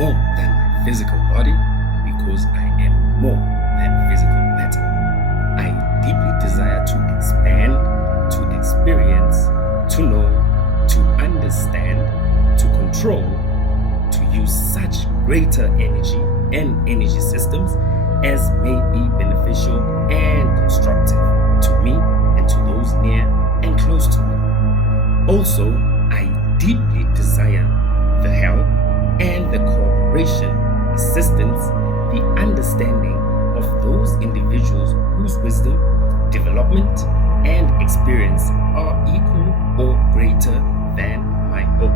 more than my physical body because I am more than physical matter. I deeply desire to expand, to experience, to know, to understand, to control, to use such greater energy and energy systems as may be beneficial and constructive to me and to those near and close to me. Also, I deeply desire the help and the cooperation, assistance, the understanding of those individuals whose wisdom, development, and experience are equal or greater than my own.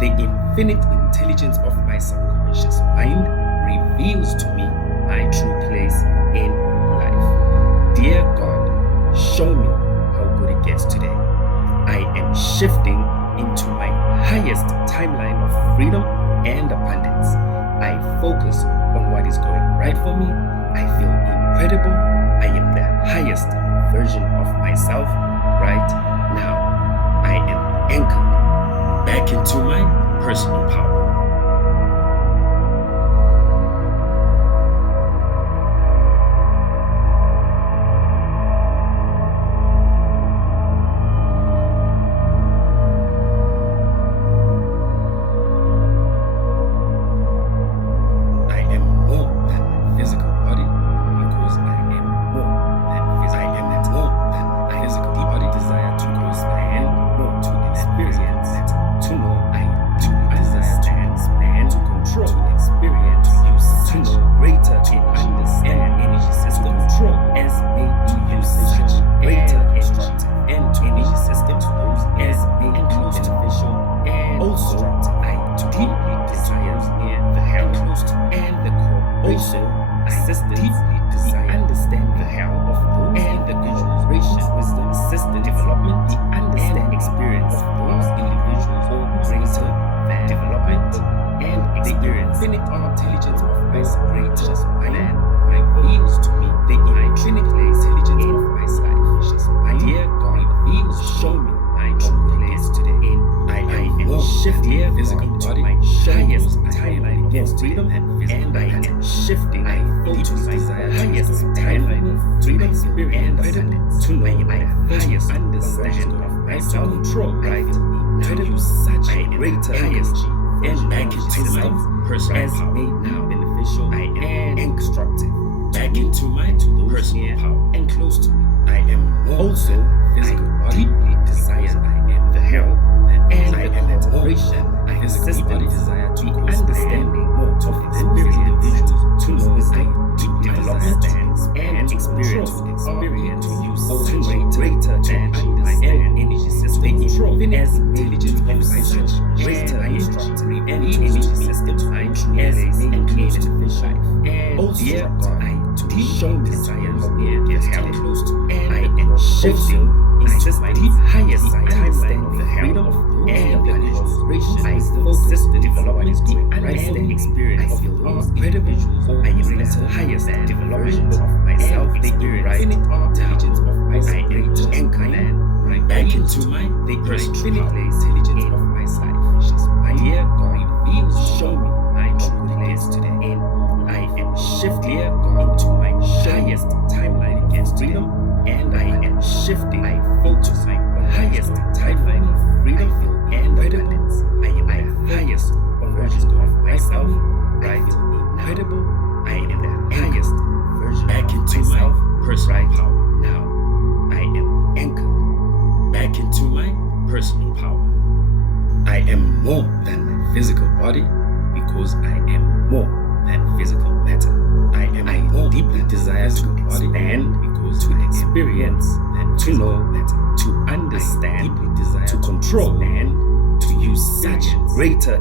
The infinite intelligence of my subconscious mind reveals to me my true place in life. Dear God, show me how good it gets today. I am shifting into my highest timeline of freedom and abundance. I focus on what is going right for me. I feel incredible. I am the highest version of myself right now. I am anchored back into my personal power.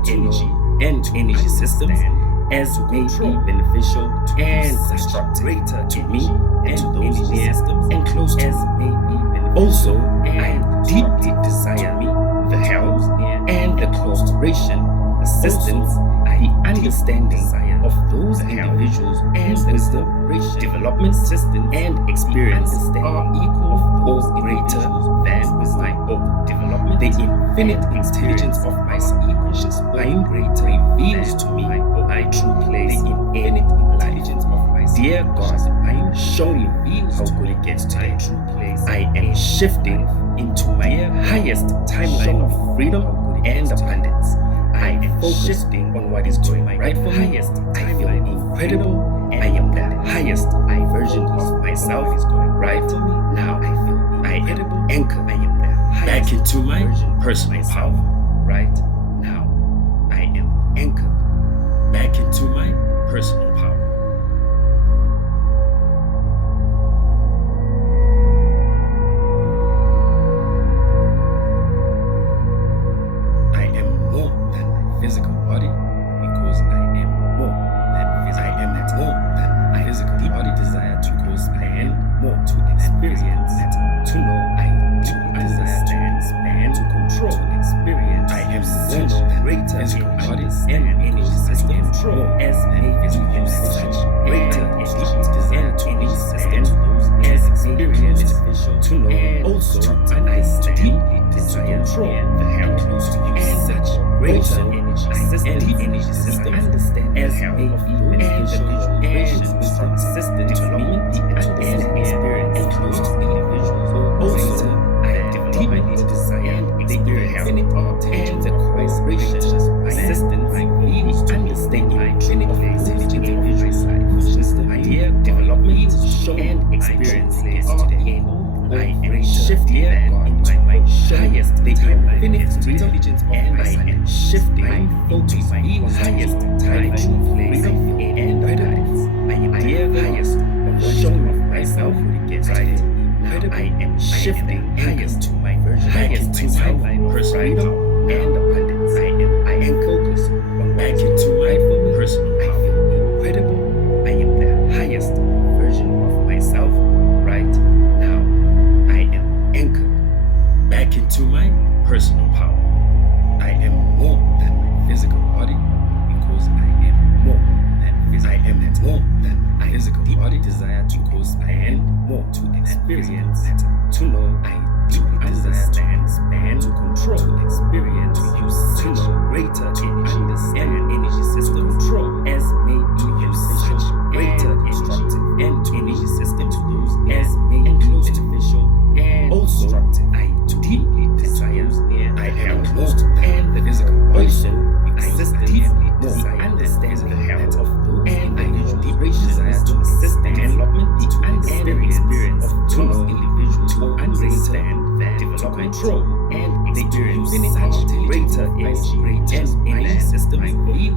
Energy and energy systems as may be beneficial and constructive to me and to those near and close to me. Also, I deeply desire the help and the cooperation, assistance, the understanding of those individuals and wisdom, development, systems, and experience are equal or greater than my own development. The infinite intelligence of my subconscious mind reveals to me my true place. The infinite intelligence of my dear God, show me how good it gets today. I am shifting into my highest timeline of freedom and abundance. I am shifting on what is going right for me. I feel incredible. I am the highest version of myself is going right for me. Now I feel incredible. Anchor. I am the back into my personal power. Right now I am anchored back into my personal power. Physical body because I am more than physical. I am more than my physical body desire to because I am more to experience, to know, I do understand and to control, to experience. I am such greater physical bodies and energy system control as many physical such greater desire to understand as experience, to know, also to understand, to control the health and such greater energy system understand as may be beneficial and consistent development and experience and close to individuals. Also, I deeply desire and experience and the cooperation assistance and understanding my clinical intelligent individuals system idea development and experience today. I am shifting into my highest infinite intelligence and I am shifting into my highest timeline and balance. I am dear highest showing of myself right. I am shifting highest to my highest timeline personal and abundance. I am focused on back into my personal. I feel incredible. I am the highest version of myself right now. I am anchored back into my personal power. I am more than my physical body because I am more than physical. I am more than my physical body desire to because I am more to experience, to know, I do understand and to control, to experience, to use, to know greater, to understand energy system control as may to use such greater constructive and to energy system to use as may include beneficial and also constructive. I deeply desire I am more and the physical body exists deeply desire understand the health of those and I deeply desire to assist the development and experience of those individuals to understand that develop control and experience such greater energy and energy system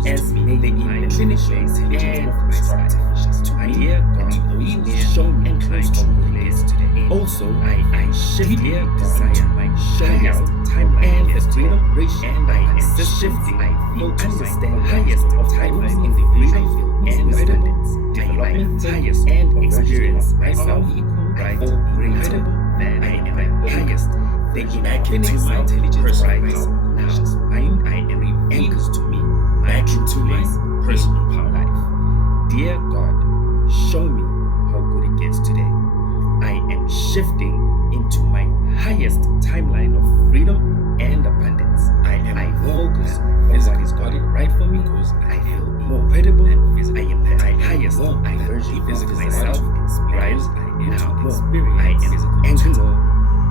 as may the beneficial and constructive to hear God show me and close to place today. Also, I shift here desire my highest timeline and the freedom and I assist shifting. I feel understand highest of timelines in the freedom and abundance, development highest and experience myself right greater than I am highest. Thinking back into my intelligence right now, mind I am anchors to me back into my personal power life. Dear God, show me how good it gets today. I am shifting into my highest timeline of freedom and abundance. I focus on what is God right for me because I feel more credible and physical. I am the highest version of myself. Experience I am now experience. I am anchored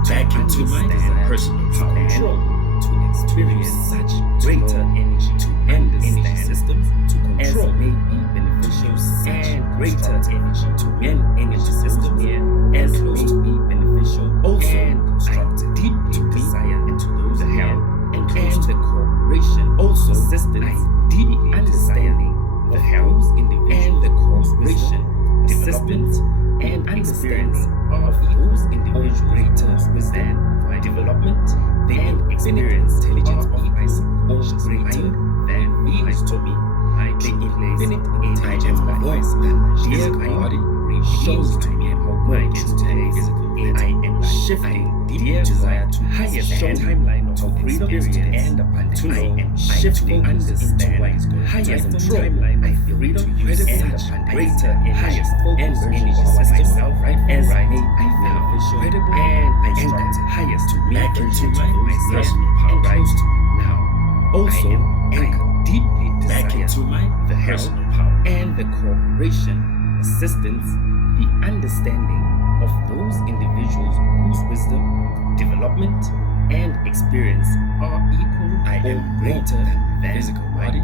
back into my personal power control to experience such greater energy to understand energy systems to control as may be beneficial and greater energy to end energy systems as may be beneficial also and constructive. Deeply desire into those health and the cooperation also assistance. I deeply understanding the health and the cooperation assistance and experience of those individuals greater within my development and experience intelligence of my subconscious greater than feels to me. The infinite I am more than my physical body shows to me how good it is today. I am shifting deep desire to highest timeline of freedom and abundance. I am shifting understand highest timeline of freedom and abundance. Greater highest focus energy system as may I feel incredible and I anchored highest to me back into my personal power close to me now. Also, I deeply desire back into the personal power and the cooperation, assistance, the understanding of those individuals whose wisdom, development, and experience are equal or greater than physical body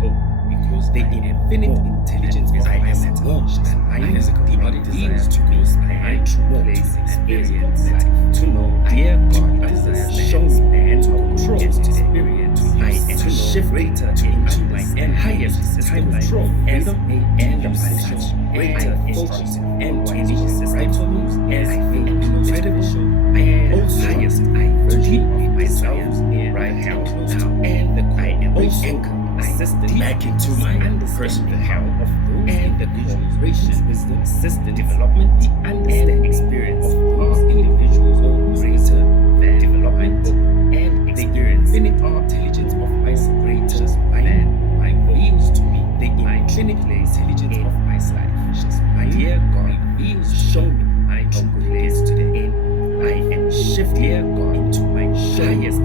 because the infinite intelligence of my more than my physical body desires to go my true place experience to know dear God desires show me and to control experience I am to shift greater to into my highest timeline of freedom and abundance greater focus and energy system as I feel incredible and highest version of myself right now and the I am anchored assistant back into my personal health of those and the cooperation, wisdom, assistant, development, the understanding experience of those individuals or greater than development and experience. The infinite intelligence of my greater than my beings to me. The infinite intelligence of my life. Just my dear God, beings show me my true place today. I am shifting God into my highest